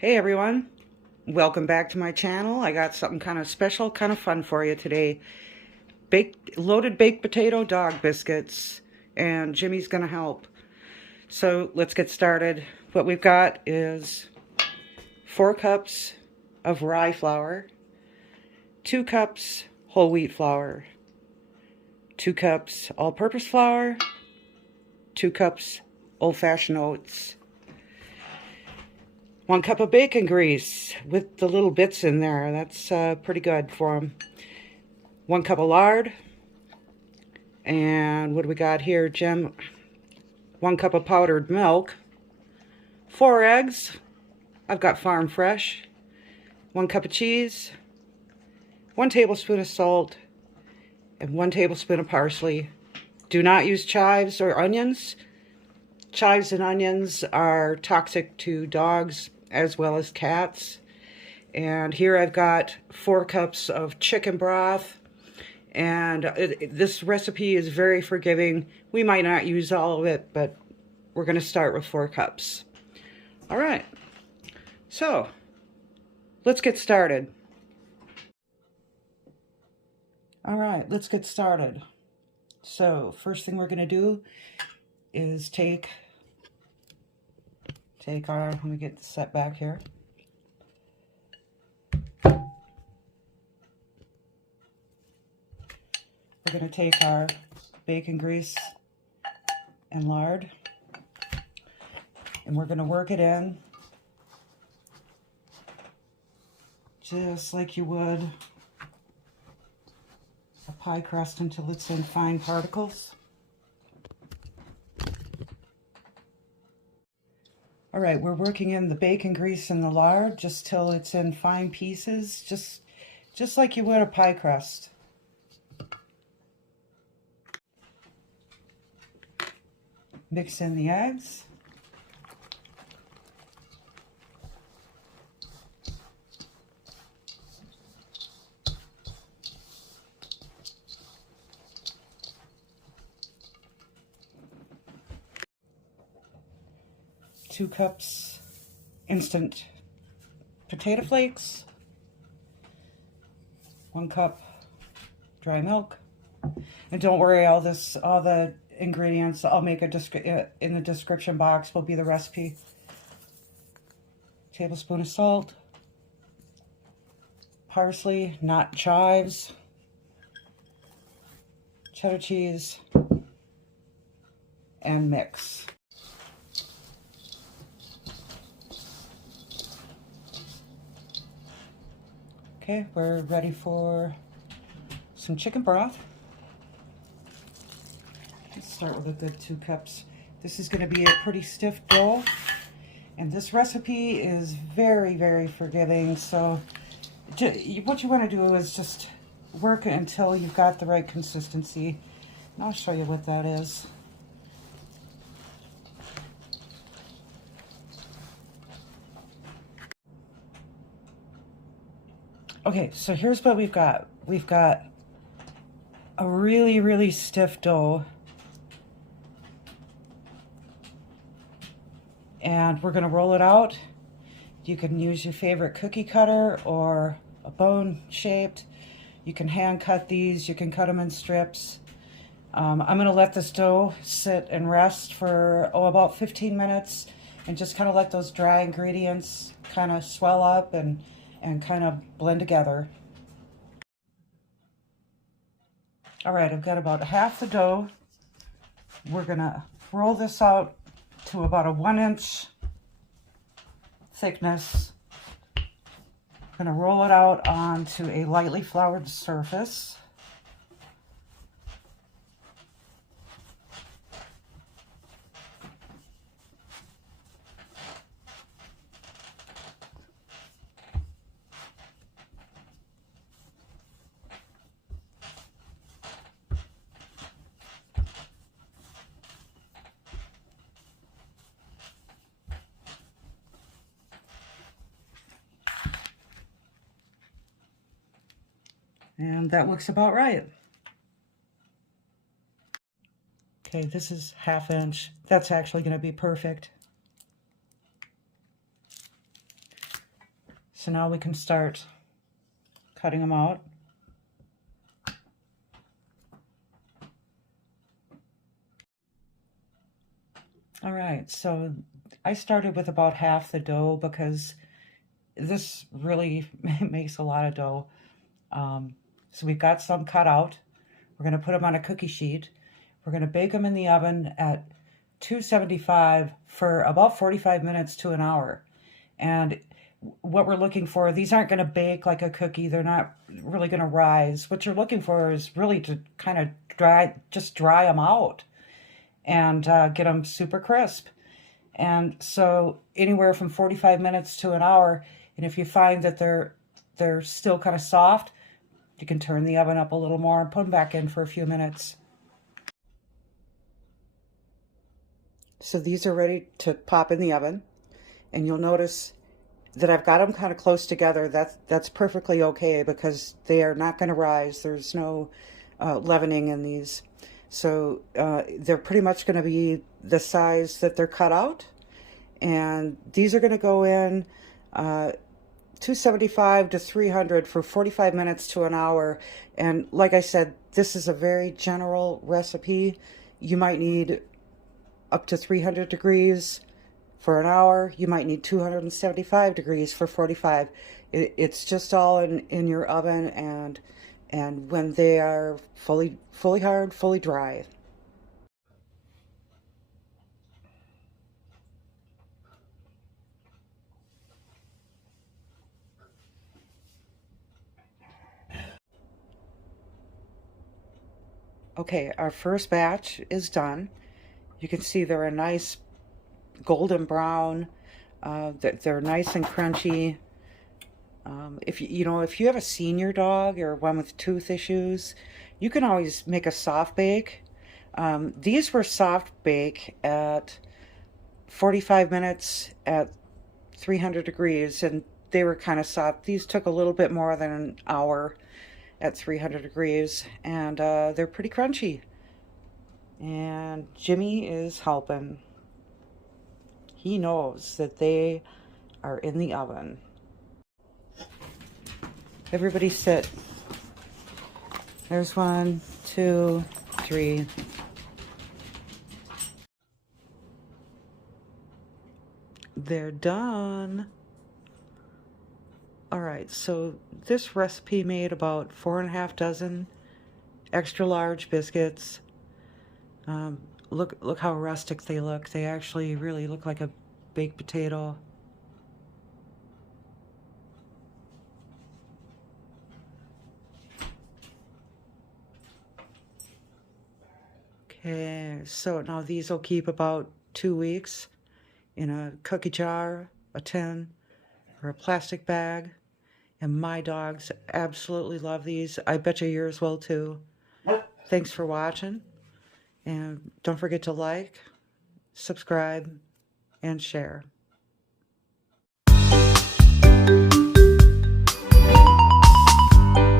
Hey everyone, welcome back to my channel. I got something kind of special, kind of fun for you today. Loaded baked potato dog biscuits, and Jimmy's gonna help. So let's get started. What we've got is 4 cups of rye flour, 2 cups whole wheat flour, 2 cups all-purpose flour, 2 cups old-fashioned oats, 1 cup of bacon grease with the little bits in there. That's pretty good for them. 1 cup of lard. And what do we got here, Jim? 1 cup of powdered milk. 4 eggs. I've got farm fresh. 1 cup of cheese. 1 tablespoon of salt. And 1 tablespoon of parsley. Do not use chives or onions. Chives and onions are toxic to dogs as well as cats. And here I've got 4 cups of chicken broth. And this recipe is very forgiving. We might not use all of it, but we're going to start with 4 cups. All right. So, let's get started. All right, let's get started. So, first thing we're going to do is take our, let me get the set back here. We're going to take our bacon grease and lard, and we're going to work it in just like you would a pie crust until it's in fine particles. All right, we're working in the bacon grease and the lard just till it's in fine pieces, just like you would a pie crust. Mix in the eggs. Two cups instant potato flakes, 1 cup dry milk, and don't worry, all the ingredients I'll make in the description box will be the recipe. Tablespoon of salt, parsley, not chives, cheddar cheese, and mix. Okay, we're ready for some chicken broth. Let's start with a good 2 cups. This is going to be a pretty stiff dough, and this recipe is very, very forgiving. So what you want to do is just work it until you've got the right consistency. And I'll show you what that is. Okay, so here's what we've got. We've got a really, really stiff dough. And we're going to roll it out. You can use your favorite cookie cutter or a bone shaped. You can hand cut these. You can cut them in strips. I'm going to let this dough sit and rest for about 15 minutes and just kind of let those dry ingredients kind of swell up and kind of blend together. All right, I've got about half the dough. We're going to roll this out to about a 1-inch thickness. I'm going to roll it out onto a lightly floured surface. And that looks about right. Okay, this is 1/2 inch. That's actually going to be perfect. So now we can start cutting them out. All right, so I started with about half the dough because this really makes a lot of dough. So we've got some cut out. We're going to put them on a cookie sheet. We're going to bake them in the oven at 275 for about 45 minutes to an hour. And what we're looking for, these aren't going to bake like a cookie. They're not really going to rise. What you're looking for is really to kind of just dry them out and get them super crisp. And so anywhere from 45 minutes to an hour. And if you find that they're still kind of soft, you can turn the oven up a little more and put them back in for a few minutes. So these are ready to pop in the oven. And you'll notice that I've got them kind of close together. That's perfectly okay because they are not going to rise. There's no leavening in these. So they're pretty much going to be the size that they're cut out. And these are going to go in 275 to 300 for 45 minutes to an hour. And like I said, this is a very general recipe. You might need up to 300 degrees for an hour. You might need 275 degrees for 45. It's just all in your oven and when they are fully hard, fully dry. Okay, our first batch is done. You can see they're a nice golden brown. They're nice and crunchy. If you have a senior dog or one with tooth issues, you can always make a soft bake. These were soft bake at 45 minutes at 300 degrees, and they were kind of soft. These took a little bit more than an hour at 300 degrees, and they're pretty crunchy. And Jimmy is helping. He knows that they are in the oven. Everybody sit. There's 1, 2, 3. They're done. All right, so this recipe made about 4.5 dozen extra large biscuits. Look how rustic they look. They actually really look like a baked potato. Okay, so now these will keep about 2 weeks in a cookie jar, a tin, or a plastic bag. And my dogs absolutely love these. I bet you yours will too. Thanks for watching. And don't forget to like, subscribe, and share.